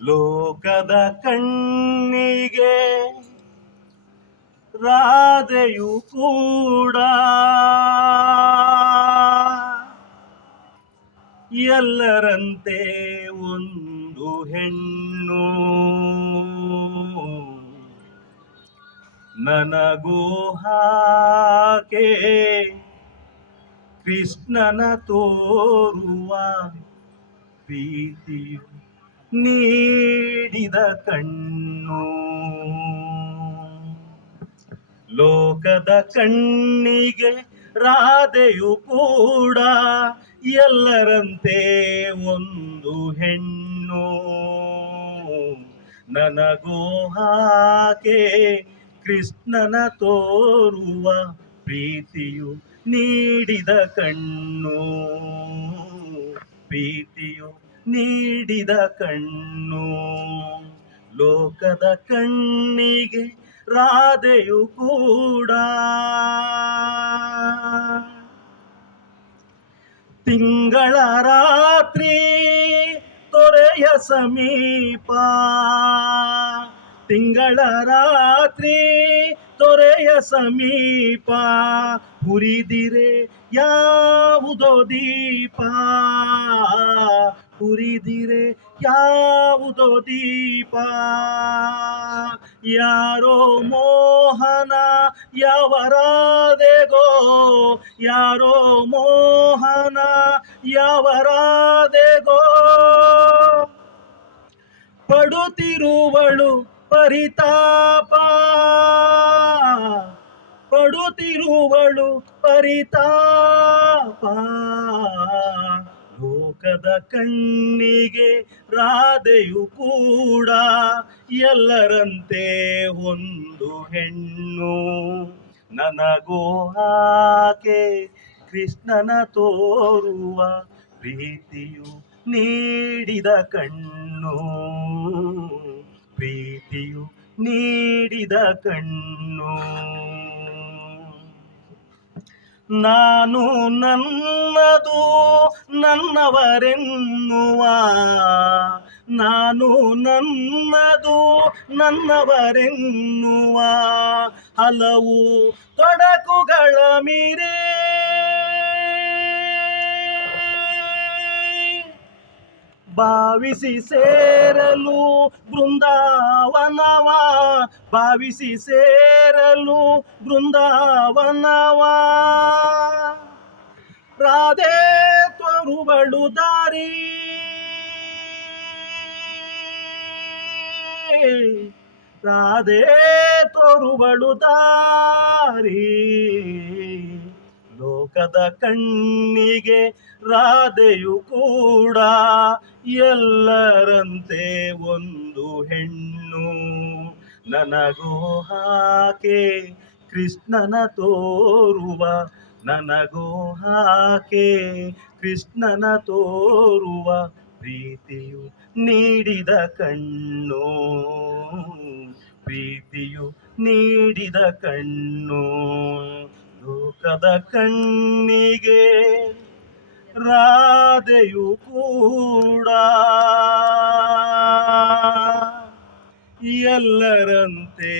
ಲೋಕದ ಕಣ್ಣಿಗೆ ರಾಧೆಯು ಕೂಡ ಎಲ್ಲರಂತೆ ಒಂದು ಹೆಣ್ಣು. ನನಗೂ ಹಾಗೆ ಕೃಷ್ಣನ ತೋರುವ ಪ್ರೀತಿಯು ನೀಡಿದ ಕಣ್ಣು. ಲೋಕದ ಕಣ್ಣಿಗೆ ರಾಧೆಯು ಕೂಡ ಎಲ್ಲರಂತೆ ಒಂದು ಹೆಣ್ಣು. ನನಗೂ ಹಾಗೆ ಕೃಷ್ಣನ ತೋರುವ ಪ್ರೀತಿಯು ನೀಡಿದ ಕಣ್ಣು. ಪ್ರೀತಿಯು ನೀಡಿದ ಕಣ್ಣು. ಲೋಕದ ಕಣ್ಣಿಗೆ ರಾಧೆಯು ಕೂಡ. ತಿಂಗಳ ರಾತ್ರಿ ತೊರೆಯ ಸಮೀಪ, ತಿಂಗಳ ರಾತ್ರಿ ತೊರೆಯ ಸಮೀಪ, ಹುರಿದಿರೆ ಯಾವುದೋ ದೀಪ, ಹುರಿದಿರೆ ಯಾವುದೋ ದೀಪ. ಯಾರೋ ಮೋಹನ ಯವರಾದೆಗೋ, ಯಾರೋ ಮೋಹನ ಯವರಾದೆಗೋ. ಪಡುತ್ತಿರುವಳು ಪರಿತಾಪ, ಪಡುತ್ತಿರುವಳು ಪರಿತಾಪ. ಲೋಕದ ಕಣ್ಣಿಗೆ ರಾಧೆಯು ಕೂಡ ಎಲ್ಲರಂತೆ ಒಂದು ಹೆಣ್ಣು. ನನಗೂ ಆಕೆ ಕೃಷ್ಣನ ತೋರುವ ಪ್ರೀತಿಯು ನೀಡಿದ ಕಣ್ಣು. ಪ್ರೀತಿಯು ನೀಡಿದ ಕಣ್ಣು. ನಾನು ನನ್ನದು ನನ್ನವರೆನ್ನುವ, ನಾನು ನನ್ನದು ನನ್ನವರೆನ್ನುವ ಹಲವು ತೊಡಕುಗಳ ಮೀರಿ ಭಾವಿಸಿ ಸೇರಲು ಬೃಂದಾವನವ, ಭಾವಿಸಿ ಸೇರಲು ಬೃಂದಾವನವ. ರಾಧೆ ತೋರುವಳು ದಾರಿ, ರಾಧೆ ತೋರುವಳು ದಾರಿ. ಲೋಕದ ಕಣ್ಣಿಗೆ ರಾಧೆಯು ಕೂಡ ಎಲ್ಲರಂತೆ ಒಂದು ಹೆಣ್ಣು. ನನಗೂ ಹಾಗೆ ಕೃಷ್ಣನ ತೋರುವ, ನನಗೂ ಹಾಗೆ ಕೃಷ್ಣನ ತೋರುವ ಪ್ರೀತಿಯು ನೀಡಿದ ಕಣ್ಣು. ಪ್ರೀತಿಯು ನೀಡಿದ ಕಣ್ಣು. ಲೋಕದ ಕಣ್ಣಿಗೆ ರಾಧೆಯು ಕೂಡ ಎಲ್ಲರಂತೆ